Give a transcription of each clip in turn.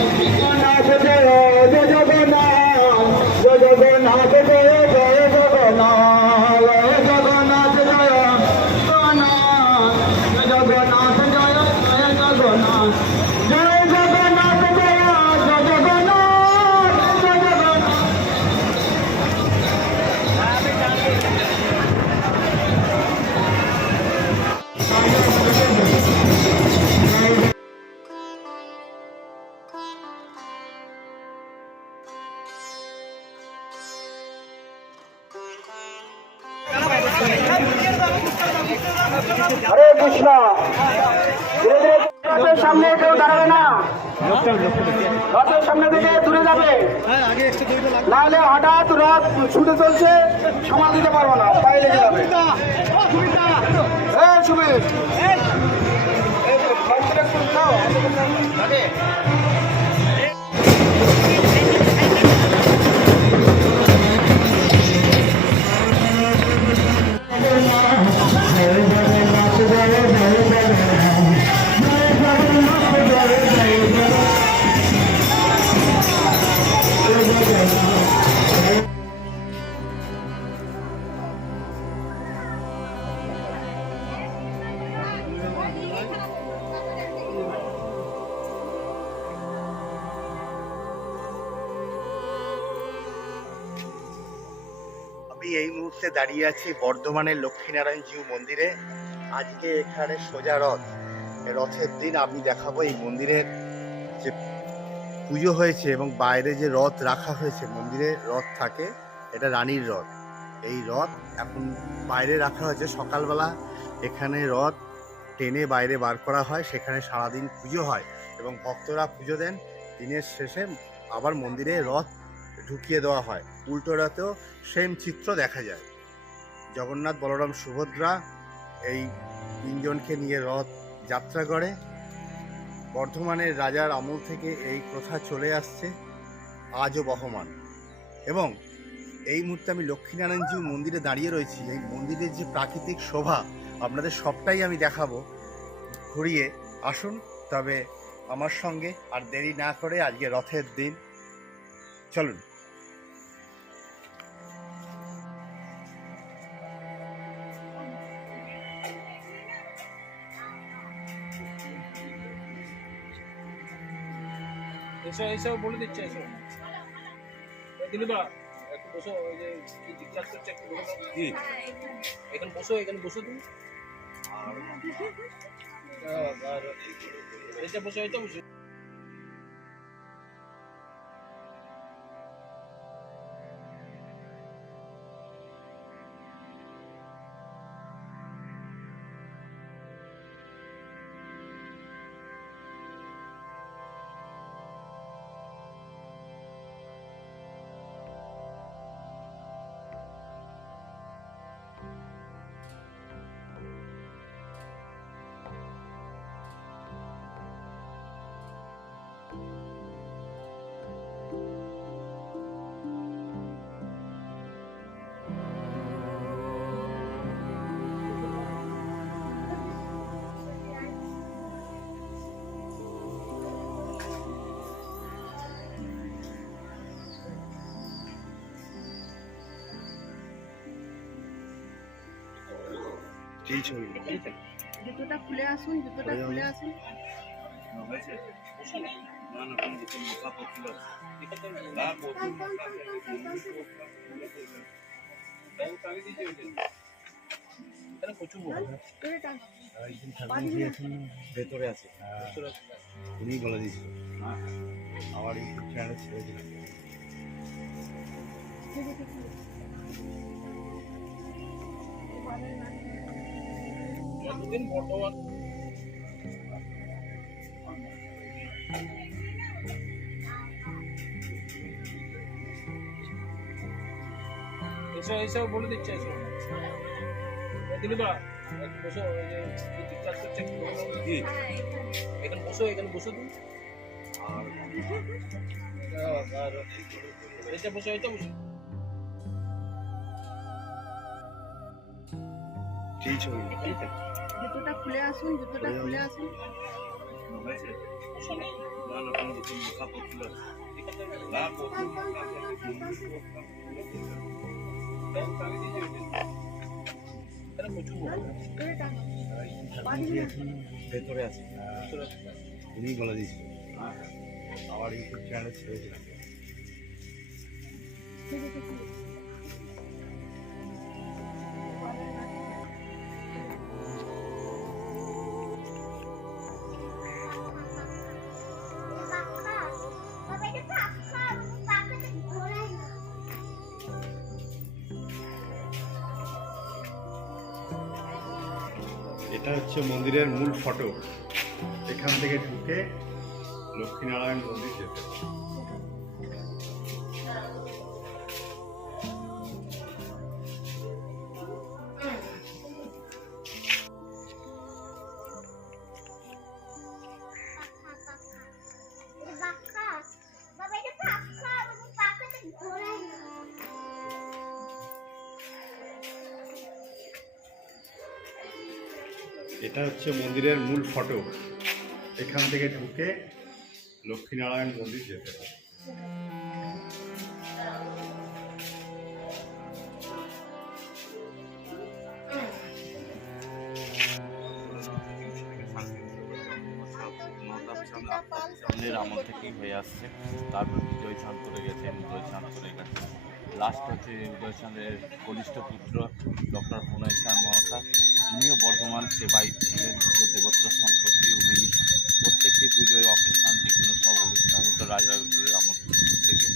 জগন্নাথ জয় সামনে কেউ দাঁড়াবে না। রথের সামনে থেকে দূরে যাবে। নাহলে হঠাৎ রথ ছুটে চলছে, সামাল দিতে পারব না, পায়ে লেগে যাবে। সুবীর। মুহূর্তে দাঁড়িয়ে আছি বর্ধমানের লক্ষ্মীনারায়ণ জিউ মন্দিরে। আজকে এখানে সোজা রথ। রথের দিন আমি দেখাবো এই মন্দিরের যে পুজো হয়েছে এবং বাইরে যে রথ রাখা হয়েছে, মন্দিরে রথ থাকে, এটা রানীর রথ। এই রথ এখন বাইরে রাখা হয়েছে সকালবেলা। এখানে রথ টেনে বাইরে বার করা হয়, সেখানে সারাদিন পুজো হয় এবং ভক্তরা পুজো দেন। দিনের শেষে আবার মন্দিরে রথ ঢুকিয়ে দেওয়া হয়। উল্টো রথেও সেম চিত্র দেখা যায়। জগন্নাথ বলরাম সুভদ্রা এই তিনজনকে নিয়ে রথ যাত্রা করে। বর্ধমানের রাজার আমল থেকে এই প্রথা চলে আসছে। আজও বহমান। এবং এই মুহূর্তে আমি লক্ষ্মীনারায়ণজি মন্দিরে দাঁড়িয়ে রয়েছি। এই মন্দিরের যে প্রাকৃতিক শোভা আপনাদের সবটাই আমি দেখাবো। ঘুরিয়ে আসুন, তবে আমার সঙ্গে আর দেরি না করে আজকে রথের দিন। চলুন। এসো এসো বলে দিচ্ছে এসো দিলীপা একটু বসো ওই যে কি জিজ্ঞাসা করছে একটু বসো কি এখানে বসো এখানে বসো তুমি আর আর এটা বসো এটা বসো এই ছবি। জুতোটা খুলে আসুন জুতোটা খুলে আসুন। ভেতরে আছে উনি বলে দিয়েছিল আমার ইউটিউব চ্যানেল ছেড়ে দিলাম যতদিন বর্তমান বলে দিচ্ছে এসো। দিলীপা বসো ওই যে করছে এখানে বসো এখানে বসো তুমি। আর আর এটা বসো এটা বসো। এই ছবি জুতোটা খুলে আসুন জুতোটা খুলে আসুন। ভেতরে আছে। উনি বলে দিয়েছিল আমার ইউটিউব চ্যানেলে ছেড়েছিলাম এটা হচ্ছে মন্দিরের মূল ফটো এখান থেকে ঢুকে লক্ষ্মীনারায়ণ মন্দির যেতে এটা হচ্ছে মন্দিরের মূল ফটো। এখান থেকে ঢুকে লক্ষ্মীনারায়ণ মন্দির যেতে হবে। আমল থেকেই হয়ে আসছে। তারপর বিজয় করে গেছেন করে গেছেন লাস্ট হচ্ছে উদয় চাঁদের কনিষ্ঠ পুত্র, ডক্টর চাঁদ মহাশয়। উনিও বর্ধমান সেবাই ছিলেন তো দেবত্র সম্পত্তি উনি প্রত্যেকটি পুজোয় অকেশন যেগুলো সব অনুষ্ঠান হতো রাজাদের আমল থেকে।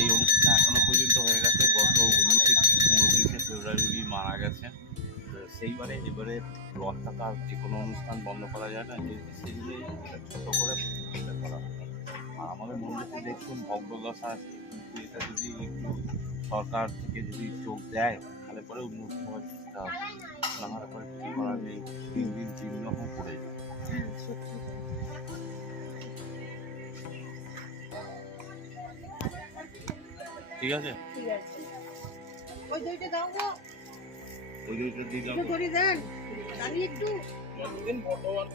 এই অনুষ্ঠান এখনও পর্যন্ত হয়ে গেছে। গত উনিশে উনত্রিশে ফেব্রুয়ারি উনি মারা গেছেন। সেইবারে এবারে রথটা আর যে কোনো অনুষ্ঠান বন্ধ করা যায় না সেই জন্যই এটা ছোটো করে করা। আর আমাদের মন্দিরটি দেখুন, ভগ্নদশা আছে এটা যদি একটু সরকার থেকে যদি চোখ দেয়, তাহলে পরে উন্নত হওয়ার চেষ্টা হবে। নাহলে পরে কী করা নেই দিন দিন তিন রকম পড়ে ঠিক আছে? ওই দইটা দাও গো ওই দুইটা দিয়ে একটু ধরে দেন। দাঁড়িয়ে একটু। বর্ধমান